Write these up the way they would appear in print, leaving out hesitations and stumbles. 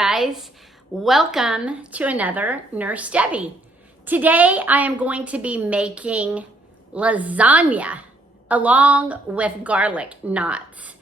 guys, welcome to another Nurse Debbie. Today I am going to be making lasagna along with garlic knots.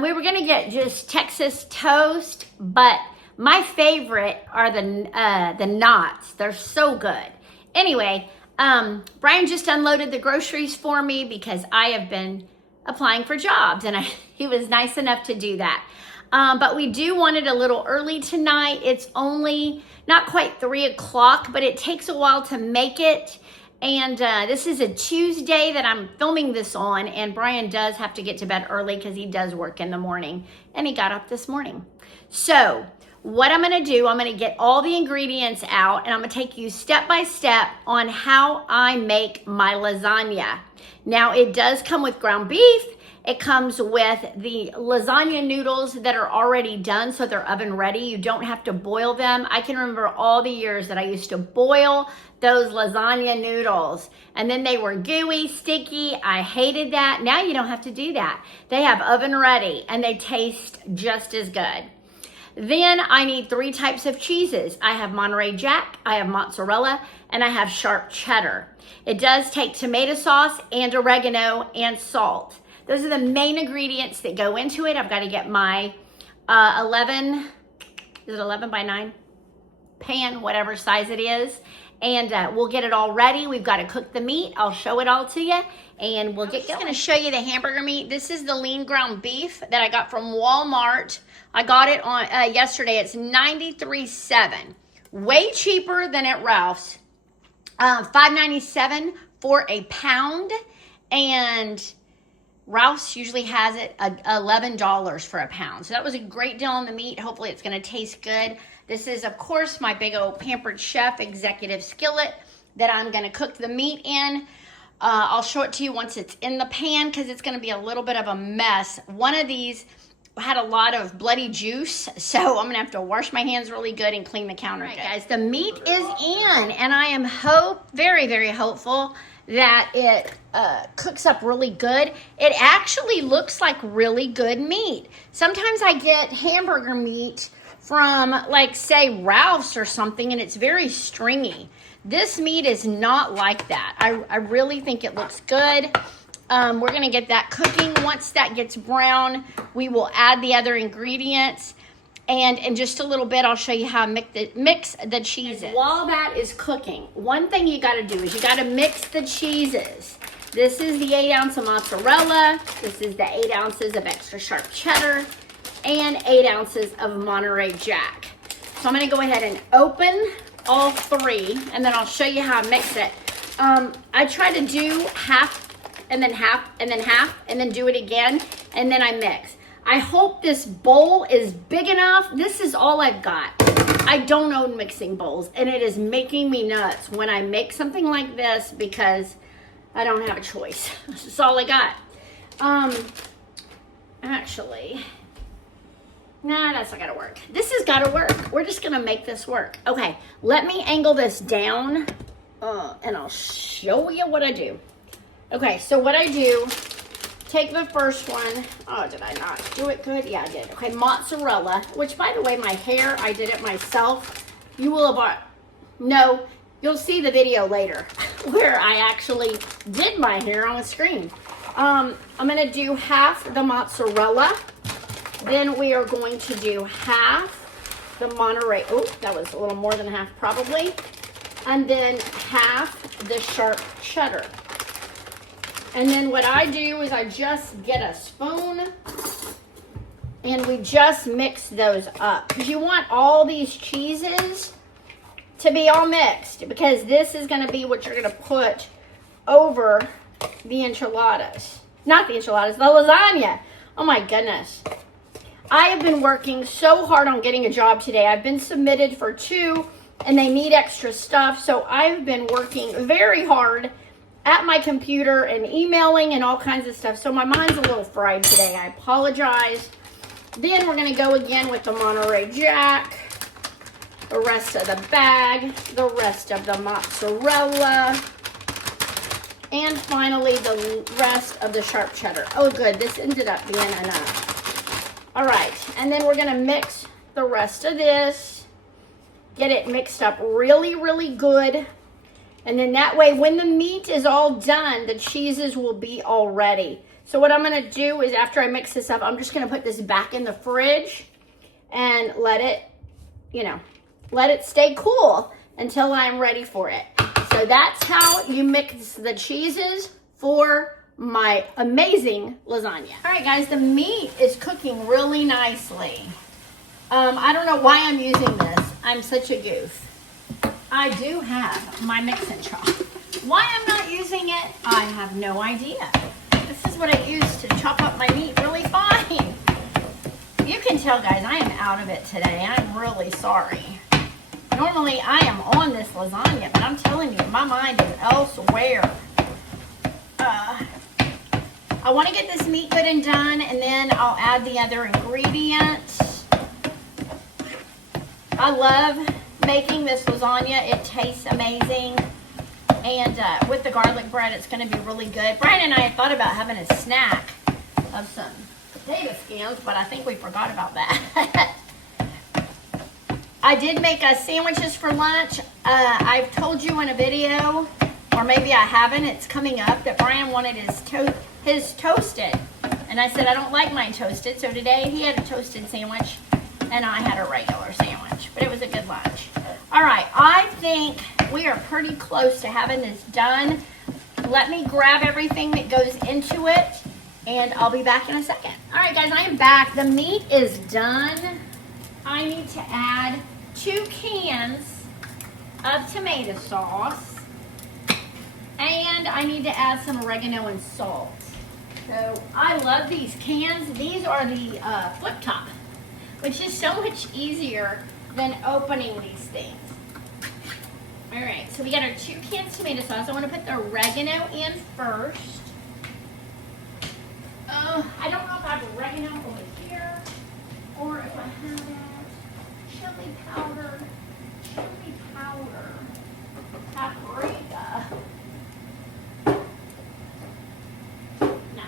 We were gonna get just Texas toast, but my favorite are the knots. They're so good. Anyway, Brian just unloaded the groceries for me because I have been applying for jobs, and he was nice enough to do that. But we do want it a little early tonight. It's only not quite 3 o'clock, but it takes a while to make it. And this is a Tuesday that I'm filming this on, and Brian does have to get to bed early because he does work in the morning, and he got up this morning. So what I'm gonna do, I'm gonna get all the ingredients out, and I'm gonna take you step by step on how I make my lasagna. Now, it does come with ground beef. It comes with the lasagna noodles that are already done, so they're oven ready. You don't have to boil them. I can remember all the years that I used to boil those lasagna noodles, and then they were gooey, sticky. I hated that. Now you don't have to do that. They have oven ready, and they taste just as good. Then I need 3 types of cheeses. I have Monterey Jack, I have mozzarella, and I have sharp cheddar. It does take tomato sauce and oregano and salt. Those are the main ingredients that go into it. I've got to get my 11 by 9 pan, whatever size it is. And we'll get it all ready. We've got to cook the meat. I'll show it all to you, and we'll get going. I'm going to show you the hamburger meat. This is the lean ground beef that I got from Walmart. I got it on yesterday. It's $93.7. Way cheaper than at Ralph's. $5.97 for a pound, and Ralph's usually has it $11 for a pound. So that was a great deal on the meat. Hopefully it's going to taste good. This is, of course, my big old Pampered Chef executive skillet that I'm going to cook the meat in. I'll show it to you once it's in the pan because it's going to be a little bit of a mess. One of these had a lot of bloody juice, so I'm going to have to wash my hands really good and clean the counter. All right, guys, the meat is in, and I am very, very hopeful that it cooks up really good. It actually looks like really good meat. Sometimes I get hamburger meat from, like, say, Ralph's or something, and it's very stringy. This meat is not like that. I really think it looks good. We're gonna get that cooking. Once that gets brown, we will add the other ingredients. And in just a little bit, I'll show you how I mix the cheeses. While that is cooking, one thing you gotta do is you gotta mix the cheeses. This is the 8 ounce of mozzarella. This is the 8 ounces of extra sharp cheddar and 8 ounces of Monterey Jack. So I'm gonna go ahead and open all 3, and then I'll show you how I mix it. I try to do half and then half and then half and then do it again, and then I mix. I hope this bowl is big enough. This is all I've got. I don't own mixing bowls, and it is making me nuts when I make something like this because I don't have a choice. This is all I got. Actually, nah, that's not gonna work. This has gotta work. We're just gonna make this work. Okay, let me angle this down, and I'll show you what I do. Okay, so what I do, take the first one. Oh, did I not do it good? Yeah, I did. Okay, mozzarella, which, by the way, my hair, I did it myself. You will have, no, you'll see the video later where I actually did my hair on the screen. I'm going to do half the mozzarella. Then we are going to do half the Monterey. Oh, that was a little more than half probably. And then half the sharp cheddar. And then what I do is I just get a spoon and we just mix those up. Because you want all these cheeses to be all mixed, because this is going to be what you're going to put over the enchiladas. Not the enchiladas, the lasagna. Oh my goodness. I have been working so hard on getting a job today. I've been submitted for 2 and they need extra stuff. So I've been working very hard at my computer and emailing and all kinds of stuff. So my mind's a little fried today. I apologize. Then we're going to go again with the Monterey Jack, the rest of the bag, the rest of the mozzarella, and finally the rest of the sharp cheddar. Oh good, this ended up being enough. All right, and then we're going to mix the rest of this. Get it mixed up really, really good. And then that way, when the meat is all done, the cheeses will be all ready. So what I'm gonna do is after I mix this up, I'm just gonna put this back in the fridge and let it, let it stay cool until I'm ready for it. So that's how you mix the cheeses for my amazing lasagna. All right, guys, the meat is cooking really nicely. I don't know why I'm using this. I'm such a goof. I do have my mixing chop. Why I'm not using it, I have no idea. This is what I use to chop up my meat really fine. You can tell, guys, I am out of it today. I'm really sorry. Normally, I am on this lasagna, but I'm telling you, my mind is elsewhere. I want to get this meat good and done, and then I'll add the other ingredients. I love making this lasagna. It tastes amazing. And with the garlic bread, it's going to be really good. Brian and I had thought about having a snack of some potato skins, but I think we forgot about that. I did make sandwiches for lunch. I've told you in a video, or maybe I haven't, it's coming up, that Brian wanted his toasted. And I said, I don't like mine toasted. So today he had a toasted sandwich and I had a regular sandwich. But it was a good lunch. All right, I think we are pretty close to having this done. Let me grab everything that goes into it and I'll be back in a second. All right, guys, I am back. The meat is done. I need to add 2 cans of tomato sauce. And I need to add some oregano and salt. So I love these cans. These are the flip top, which is so much easier than opening these things. All right, so we got our 2 cans of tomato sauce. I want to put the oregano in first. I don't know if I have oregano over here or if I have chili powder, paprika. No.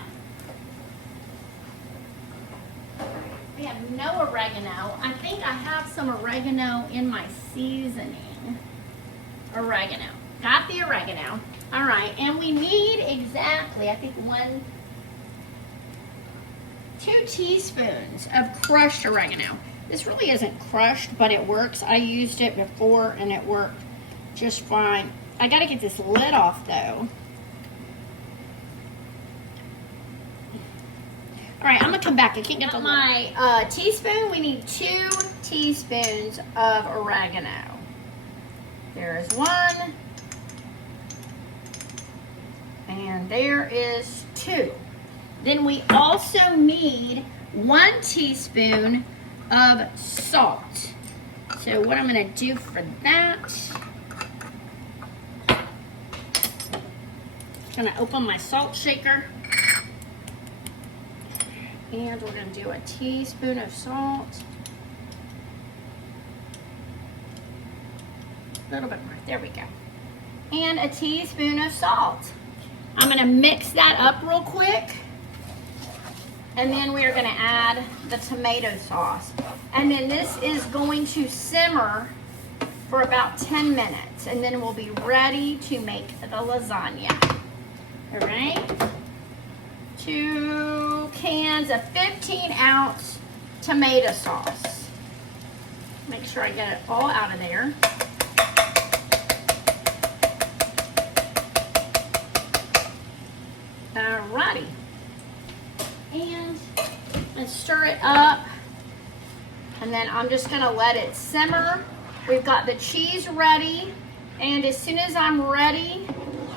We have no oregano. I think I have some oregano in my seasoning. Oregano. Got the oregano. All right, and we need exactly, I think 2 teaspoons of crushed oregano. This really isn't crushed, but it works. I used it before and it worked just fine. I gotta get this lid off though. All right, I'm gonna come back. I can't get my teaspoon. We need 2 teaspoons of oregano. There's 1. And there is 2. Then we also need 1 teaspoon of salt. So what I'm gonna do for that, I'm gonna open my salt shaker. And we're gonna do a teaspoon of salt. A little bit more, there we go. And a teaspoon of salt. I'm gonna mix that up real quick. And then we are gonna add the tomato sauce. And then this is going to simmer for about 10 minutes. And then we'll be ready to make the lasagna. All right? 2 cans of 15-ounce tomato sauce. Make sure I get it all out of there. Alrighty. And stir it up. And then I'm just gonna let it simmer. We've got the cheese ready. And as soon as I'm ready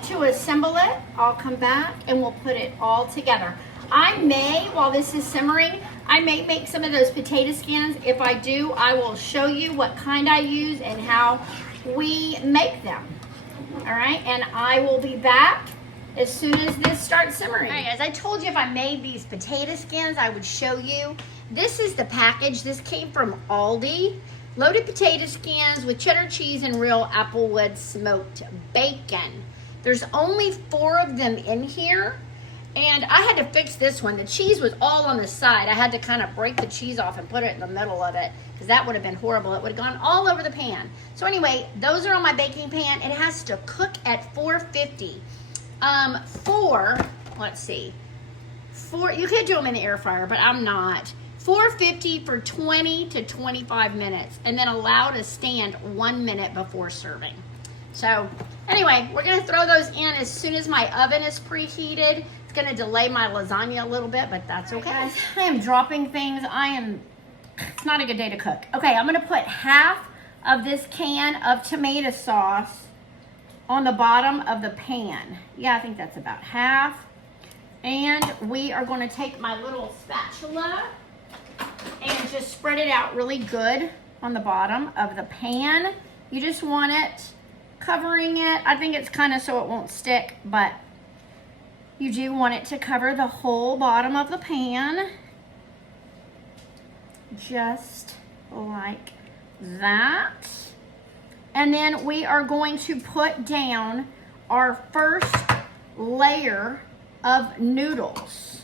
to assemble it, I'll come back and we'll put it all together. I may, while this is simmering, I may make some of those potato skins. If I do, I will show you what kind I use and how we make them. All right, and I will be back as soon as this starts simmering. All right, guys, I told you if I made these potato skins, I would show you. This is the package. This came from Aldi. Loaded potato skins with cheddar cheese and real applewood smoked bacon. There's only 4 of them in here. And I had to fix this one. The cheese was all on the side. I had to kind of break the cheese off and put it in the middle of it because that would have been horrible. It would have gone all over the pan. So anyway, those are on my baking pan. It has to cook at 450. Let's see. You could do them in the air fryer, but I'm not. 450 for 20 to 25 minutes and then allow to stand 1 minute before serving. So anyway, we're gonna throw those in as soon as my oven is preheated. It's gonna delay my lasagna a little bit, but that's okay. Guys, I am dropping things. It's not a good day to cook. Okay, I'm gonna put half of this can of tomato sauce on the bottom of the pan. Yeah, I think that's about half. And we are gonna take my little spatula and just spread it out really good on the bottom of the pan. You just want it covering it. I think it's kind of so it won't stick, but you do want it to cover the whole bottom of the pan. Just like that. And then we are going to put down our first layer of noodles.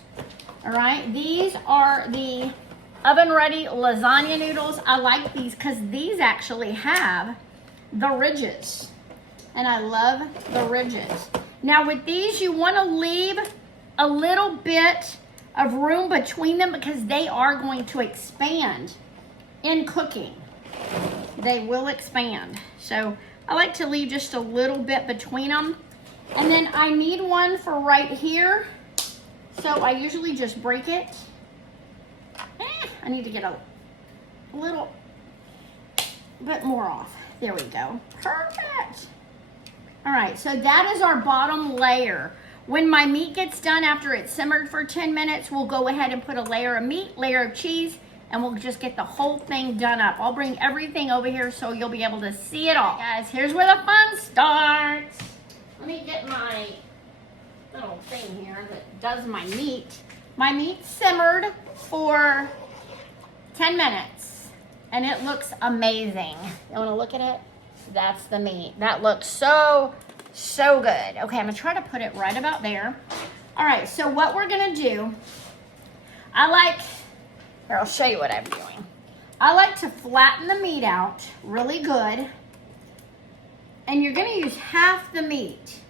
All right, these are the oven ready lasagna noodles. I like these because these actually have the ridges. And I love the ridges. Now with these, you want to leave a little bit of room between them because they are going to expand in cooking. They will expand. So I like to leave just a little bit between them. And then I need one for right here. So I usually just break it. I need to get a little bit more off. There we go. Perfect. All right, so that is our bottom layer. When my meat gets done after it's simmered for 10 minutes, we'll go ahead and put a layer of meat, layer of cheese, and we'll just get the whole thing done up. I'll bring everything over here so you'll be able to see it all. Okay, guys, here's where the fun starts. Let me get my little thing here that does my meat. My meat simmered for 10 minutes, and it looks amazing. You wanna look at it? That's the meat. That looks so good. Okay, I'm gonna try to put it right about there. All right, so what we're gonna do, here, I'll show you what I'm doing. I like to flatten the meat out really good. And you're gonna use half the meat,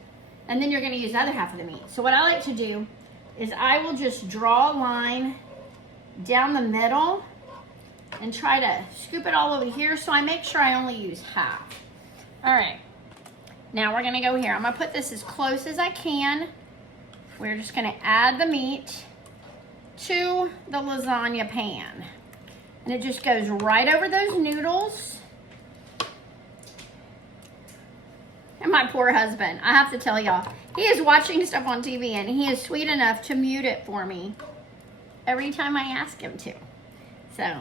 and then you're gonna use the other half of the meat. So what I like to do is I will just draw a line down the middle and try to scoop it all over here so I make sure I only use half. All right, now we're gonna go here. I'm gonna put this as close as I can. We're just gonna add the meat to the lasagna pan. And it just goes right over those noodles. And my poor husband, I have to tell y'all, he is watching stuff on TV and he is sweet enough to mute it for me every time I ask him to. So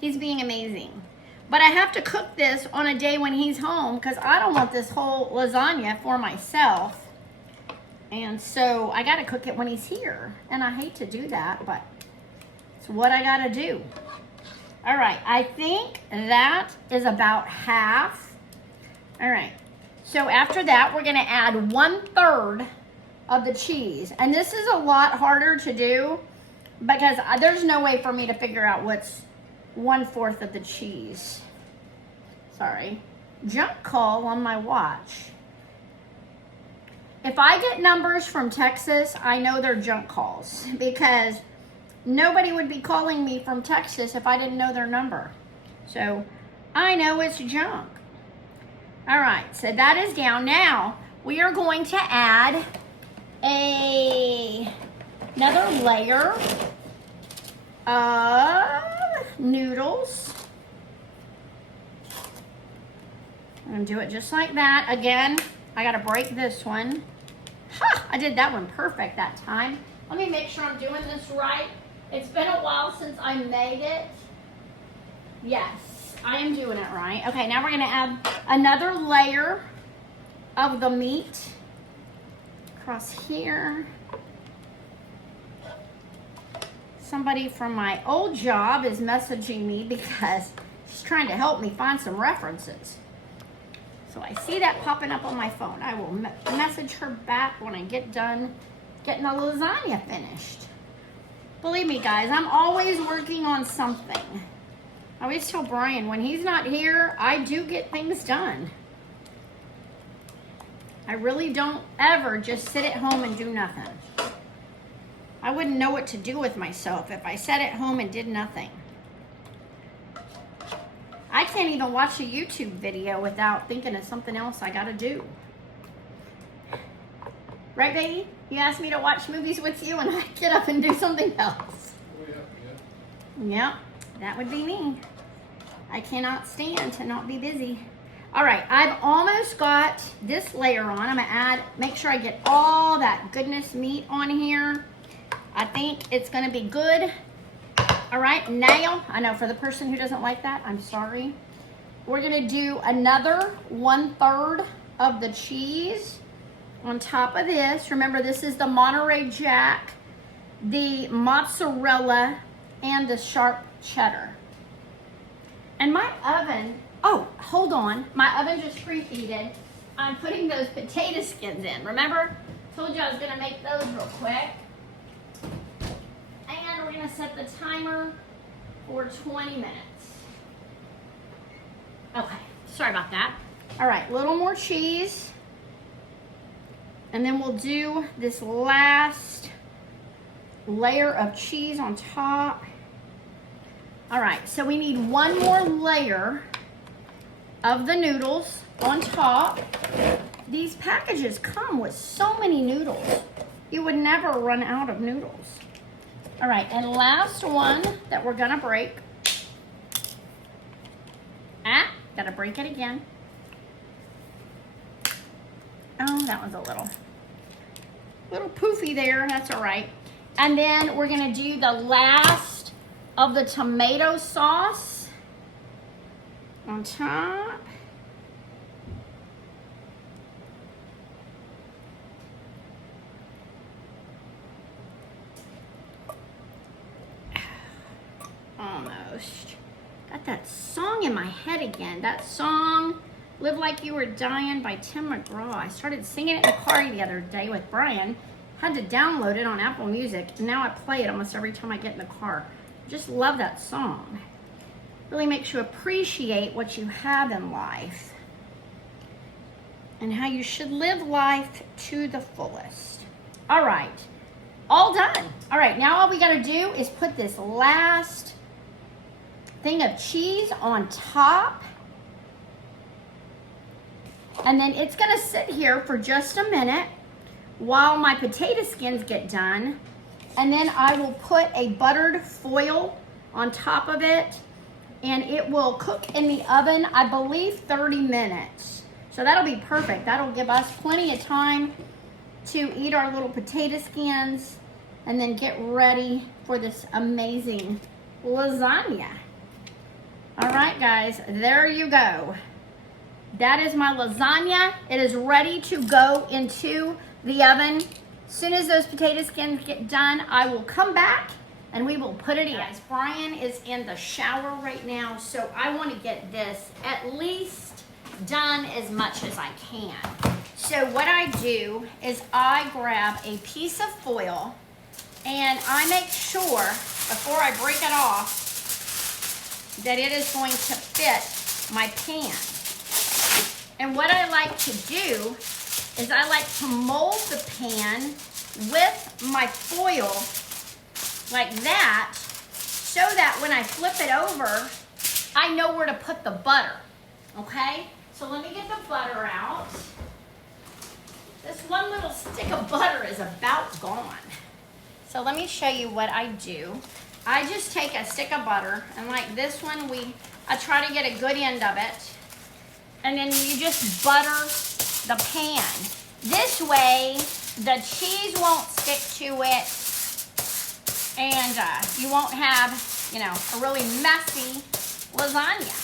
he's being amazing. But I have to cook this on a day when he's home because I don't want this whole lasagna for myself. And so I gotta cook it when he's here. And I hate to do that, but it's what I gotta do. All right, I think that is about half. All right, so after that, we're gonna add 1/3 of the cheese. And this is a lot harder to do because there's no way for me to figure out what's 1/4 of the cheese. Sorry. Junk call on my watch. If I get numbers from Texas, I know they're junk calls because nobody would be calling me from Texas if I didn't know their number. So I know it's junk. All right, so that is down. Now we are going to add another layer of noodles. I'm gonna do it just like that. Again, I gotta break this one. Ha! I did that one perfect that time. Let me make sure I'm doing this right. It's been a while since I made it. Yes, I am doing it right. Okay, now we're gonna add another layer of the meat across here. Somebody from my old job is messaging me because she's trying to help me find some references. So I see that popping up on my phone. I will message her back when I get done getting the lasagna finished. Believe me, guys, I'm always working on something. I always tell Brian, when he's not here, I do get things done. I really don't ever just sit at home and do nothing. I wouldn't know what to do with myself if I sat at home and did nothing. I can't even watch a YouTube video without thinking of something else I gotta do. Right, baby? You asked me to watch movies with you and I get up and do something else. Oh, yeah. Yep, that would be me. I cannot stand to not be busy. All right, I've almost got this layer on. I'm gonna make sure I get all that goodness meat on here. I think it's gonna be good. All right, now, I know for the person who doesn't like that, I'm sorry. We're gonna do another 1/3 of the cheese on top of this. Remember, this is the Monterey Jack, the mozzarella, and the sharp cheddar. And my oven, oh, hold on. My oven just preheated. I'm putting those potato skins in. Remember? Told you I was gonna make those real quick. And we're gonna set the timer for 20 minutes. Okay, sorry about that. All right, a little more cheese. And then we'll do this last layer of cheese on top. All right, so we need one more layer of the noodles on top. These packages come with so many noodles. You would never run out of noodles. All right, and last one that we're gonna break. Gotta break it again. Oh, that was a little poofy there, that's all right. And then we're gonna do the last of the tomato sauce on top. Almost. Got that song in my head again. That song, Live Like You Were Dying by Tim McGraw. I started singing it in the car the other day with Brian. Had to download it on Apple Music. And now I play it almost every time I get in the car. Just love that song. Really makes you appreciate what you have in life. And how you should live life to the fullest. All right. All done. All right, now all we gotta do is put this last thing of cheese on top. And then it's gonna sit here for just a minute while my potato skins get done. And then I will put a buttered foil on top of it and it will cook in the oven, I believe 30 minutes. So that'll be perfect. That'll give us plenty of time to eat our little potato skins and then get ready for this amazing lasagna. All right, guys, there you go. That is my lasagna. It is ready to go into the oven. As soon as those potato skins get done, I will come back and we will put it in. Guys, Brian is in the shower right now, so I want to get this at least done as much as I can. So what I do is I grab a piece of foil and I make sure before I break it off that it is going to fit my pan. And what I like to do is I like to mold the pan with my foil like that so that when I flip it over, I know where to put the butter, okay? So let me get the butter out. This one little stick of butter is about gone. So let me show you what I do. I just take a stick of butter, and like this one, I try to get a good end of it, and then you just butter the pan. This way, the cheese won't stick to it, and you won't have, you know, a really messy lasagna.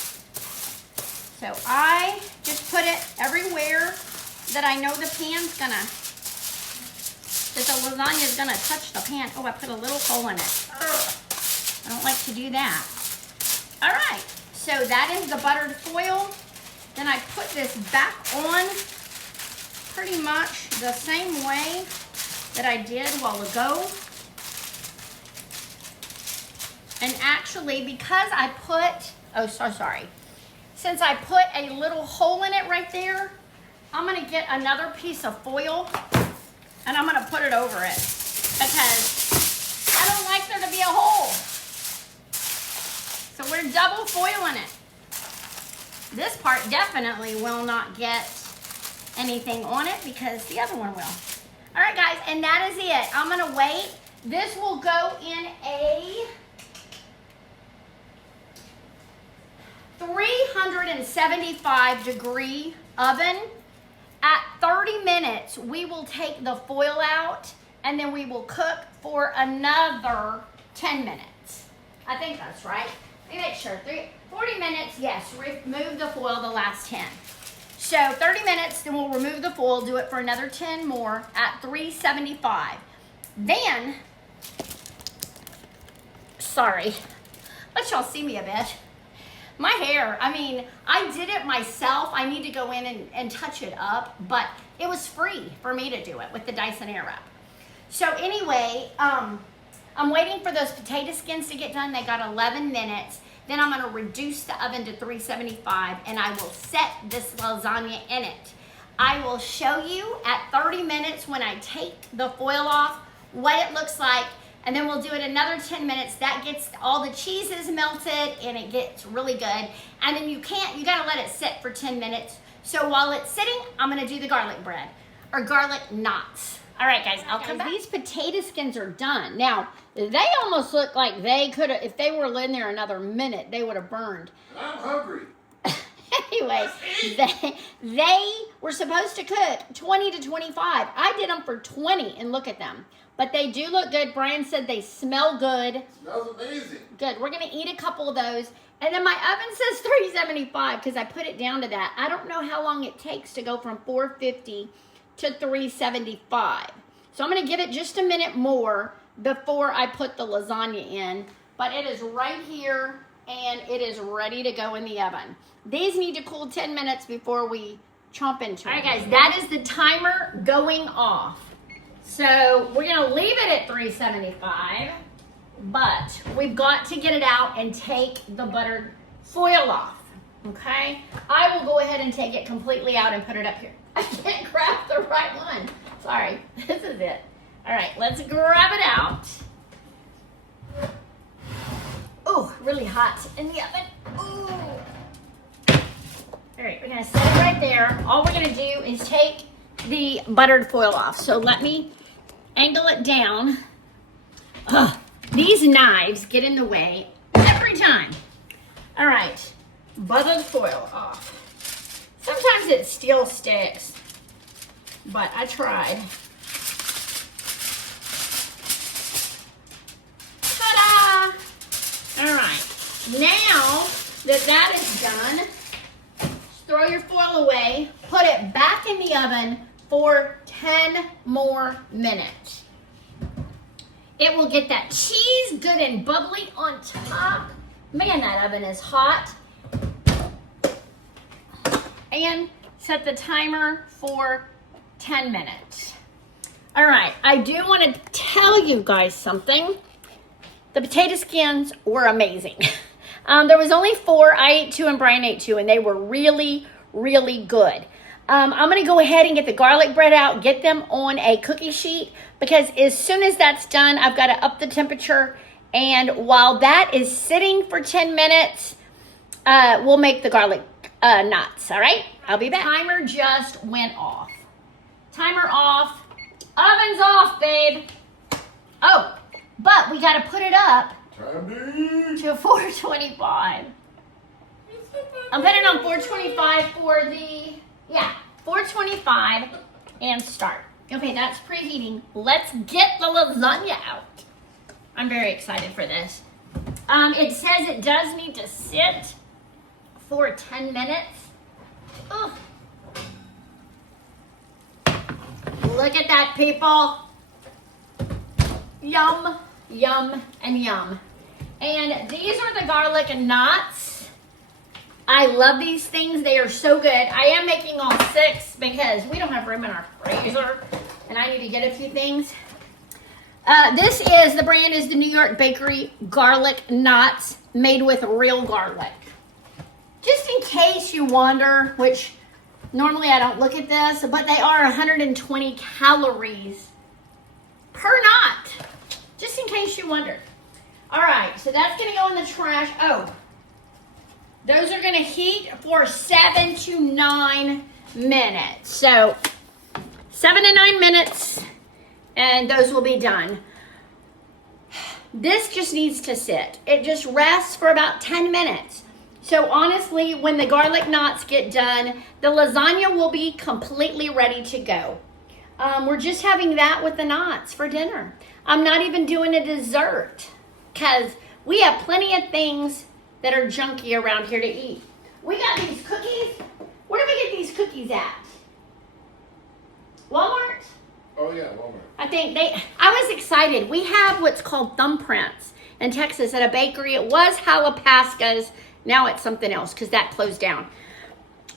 So I just put it everywhere that I know the pan's gonna, that the lasagna is gonna touch the pan. Oh, I put a little hole in it. Ugh. I don't like to do that. All right, so that is the buttered foil. Then I put this back on pretty much the same way that I did a while ago. And actually, because I put, since I put a little hole in it right there, I'm gonna get another piece of foil and I'm gonna put it over it because I don't like there to be a hole. So we're double foiling it. This part definitely will not get anything on it because the other one will. All right, guys, and that is it. I'm gonna wait. This will go in a 375 degree oven. At 30 minutes, we will take the foil out and then we will cook for another 10 minutes. I think that's right. Let me make sure. 40 minutes, yes, remove the foil the last 10. So 30 minutes, then we'll remove the foil, do it for another 10 more at 375. Then, sorry, let y'all see me a bit. My hair, I mean, I did it myself. I need to go in and touch it up, but it was free for me to do it with the Dyson Airwrap. So anyway, I'm waiting for those potato skins to get done. They got 11 minutes. Then I'm gonna reduce the oven to 375 and I will set this lasagna in it. I will show you at 30 minutes when I take the foil off what it looks like, and then we'll do it another 10 minutes. That gets all the cheeses melted and it gets really good. And then you gotta let it sit for 10 minutes. So while it's sitting, I'm gonna do the garlic bread or garlic knots. All right, guys, I'll come back. These potato skins are done. Now, they almost look like they could have, if they were in there another minute, they would have burned. I'm hungry. Anyway, they were supposed to cook 20 to 25. I did them for 20 and look at them. But they do look good. Brian said they smell good. Smells amazing. Good. We're going to eat a couple of those. And then my oven says 375 because I put it down to that. I don't know how long it takes to go from 450 to 375. So I'm going to give it just a minute more before I put the lasagna in. But it is right here and it is ready to go in the oven. These need to cool 10 minutes before we chomp into it. All right, guys, that is the timer going off. So we're going to leave it at 375, but we've got to get it out and take the buttered foil off, okay? I will go ahead and take it completely out and put it up here. I can't grab the right one. Sorry, this is it. All right, let's grab it out. Oh, really hot in the oven. Ooh. All right, we're gonna set it right there. All we're gonna do is take the buttered foil off. So let me angle it down. Ugh, these knives get in the way every time. All right, buttered foil off. Sometimes it still sticks, but I tried. Ta-da! All right, now that is done, throw your foil away, put it back in the oven for 10 more minutes. It will get that cheese good and bubbly on top. Man, that oven is hot. And set the timer for 10 minutes. All right, I do want to tell you guys something. The potato skins were amazing. There was only 4. I ate 2 and Brian ate 2, and they were really, really good. I'm going to go ahead and get the garlic bread out, get them on a cookie sheet, because as soon as that's done, I've got to up the temperature. And while that is sitting for 10 minutes, we'll make the garlic knots, all right? I'll be back. Timer just went off. Timer off. Oven's off, babe. Oh, but we got to put it up to 425. I'm putting it on 425 for the, 425 and start. Okay, that's preheating. Let's get the lasagna out. I'm very excited for this. It says it does need to sit for 10 minutes. Ugh. Look at that, people. Yum, yum, and yum. And these are the garlic knots. I love these things. They are so good. I am making all 6 because we don't have room in our freezer. and I need to get a few things. The brand is the New York Bakery Garlic Knots, made with real garlic. Just in case you wonder, which normally I don't look at this, but they are 120 calories per knot. Just in case you wonder. All right, so that's gonna go in the trash. Oh, those are gonna heat for 7 to 9 minutes. So 7 to 9 minutes, and those will be done. This just needs to sit. It just rests for about 10 minutes. So honestly, when the garlic knots get done, the lasagna will be completely ready to go. We're just having that with the knots for dinner. I'm not even doing a dessert because we have plenty of things that are junky around here to eat. We got these cookies. Where did we get these cookies at? Walmart? Oh yeah, Walmart. I was excited. We have what's called thumbprints in Texas at a bakery. It was Halapaska's. Now it's something else because that closed down.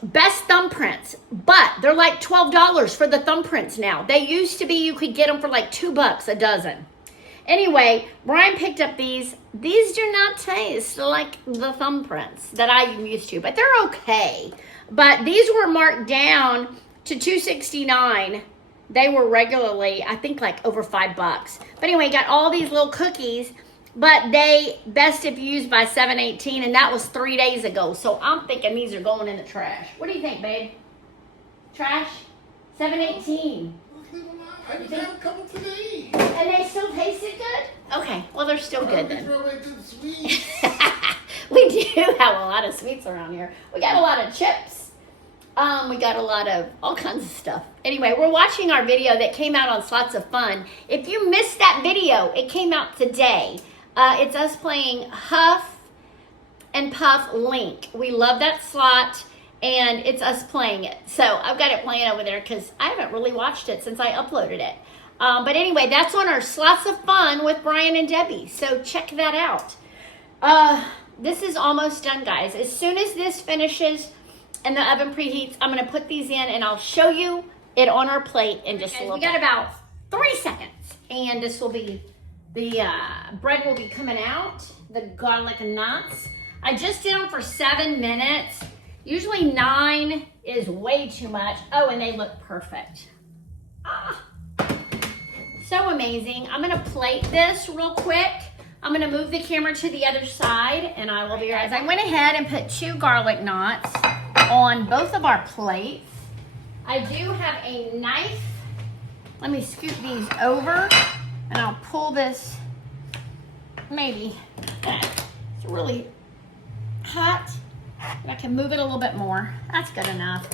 Best thumbprints, but they're like $12 for the thumbprints now. They used to be, you could get them for like $2 a dozen. Anyway, Brian picked up these. These do not taste like the thumbprints that I'm used to, but they're okay. But these were marked down to $2.69. They were regularly, I think, like over $5. But anyway, got all these little cookies, but they best if used by 7/18, and that was 3 days ago. So I'm thinking these are going in the trash. What do you think, babe? Trash? 7/18. I just had a couple today. And they still tasted good? Okay, well, they're still good then. Throw away good sweets. We do have a lot of sweets around here. We got a lot of chips. We got a lot of all kinds of stuff. Anyway, we're watching our video that came out on Slots of Fun. If you missed that video, it came out today. It's us playing Huff and Puff Link. We love that slot, and it's us playing it. So I've got it playing over there because I haven't really watched it since I uploaded it. But anyway, that's on our Slots of Fun with Brian and Debbie. So check that out. This is almost done, guys. As soon as this finishes and the oven preheats, I'm going to put these in, and I'll show you it on our plate in just a little bit. We got about 3 seconds, and this will be, the bread will be coming out, the garlic knots. I just did them for 7 minutes. Usually 9 is way too much. Oh, and they look perfect. So amazing. I'm going to plate this real quick. I'm going to move the camera to the other side, and I will be right back. I went ahead and put 2 garlic knots on both of our plates. I do have a knife. Let me scoot these over, and I'll pull this, maybe. It's really hot. I can move it a little bit more. That's good enough.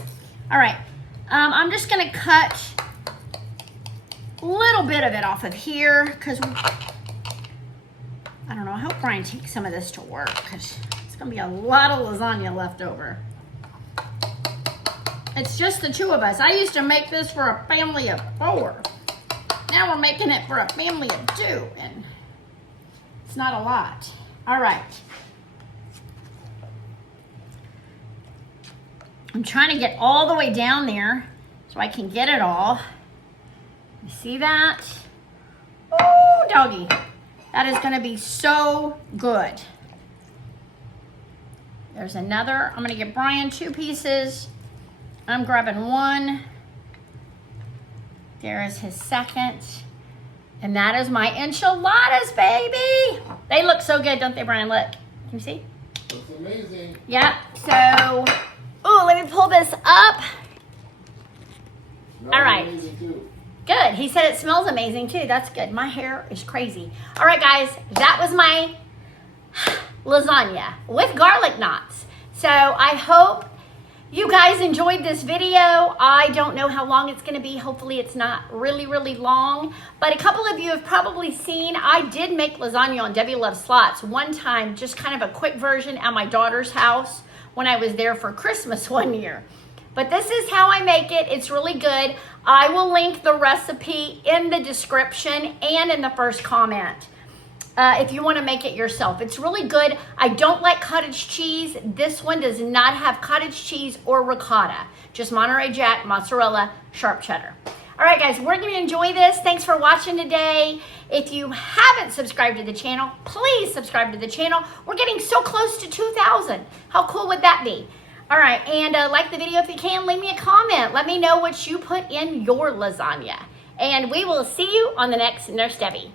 All right, I'm just gonna cut a little bit of it off of here because I don't know, I hope Brian takes some of this to work because it's gonna be a lot of lasagna left over. It's just the 2 of us. I used to make this for a family of 4. Now we're making it for a family of 2, and it's not a lot. All right. I'm trying to get all the way down there so I can get it all. You see that? Oh, doggy. That is going to be so good. There's another. I'm going to give Brian 2 pieces. I'm grabbing 1. There is his second. And that is my enchiladas, baby. They look so good, don't they, Brian? Look. Can you see? Looks amazing. Yep. So, oh, let me pull this up. All right. Good. He said it smells amazing, too. That's good. My hair is crazy. All right, guys. That was my lasagna with garlic knots. So, I hope you guys enjoyed this video. I don't know how long it's going to be. Hopefully it's not really, really long. But a couple of you have probably seen, I did make lasagna on Debbie Loves Slots one time, just kind of a quick version at my daughter's house when I was there for Christmas one year. But this is how I make it. It's really good. I will link the recipe in the description and in the first comment. If you want to make it yourself. It's really good. I don't like cottage cheese. This one does not have cottage cheese or ricotta. Just Monterey Jack, mozzarella, sharp cheddar. All right, guys, we're going to enjoy this. Thanks for watching today. If you haven't subscribed to the channel, please subscribe to the channel. We're getting so close to 2,000. How cool would that be? All right, and like the video if you can. Leave me a comment. Let me know what you put in your lasagna. And we will see you on the next Nurse Debbie.